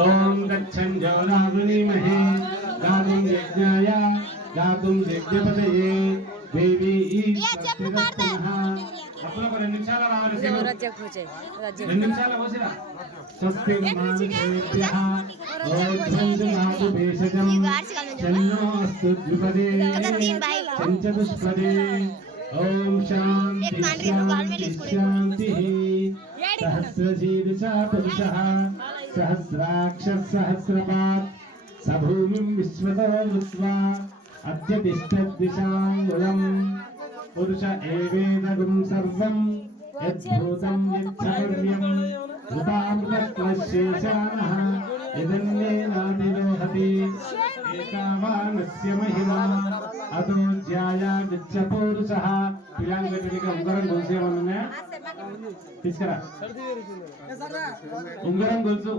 ओम गच्छन् ज्वालावनीमहे गातुं यज्ञाय गातुं यज्ञपतये देवी अपना पर निमिषाला राవాలి రెండు నిమిషాల వసిరా స్వస్తి మానుషేభ్యః ఓం భేషజం చన్నోస్తు ద్విపదే పంచదుష్పదే ఓం శాంతి శాంతి सहस्रशीर्षा पुरुषः सहस्राक्षः सहस्रपात् स भूमिं विश्वतो भूत्वा अद्य तिष्ठद्दिशाङ्गुलम् पुरुष एवेदगुं सर्वं यद्भूतं यच्छपर्यं कृतामृतक्लशेषानः यदन्येनातिरोहति एतावानस्य महिमा अतो ज्यायागच्छ पुरुषः पिलांगटिका ఉంగరం గొలుసేమన్నా తీసుకురా ఉంగరం గొలుసు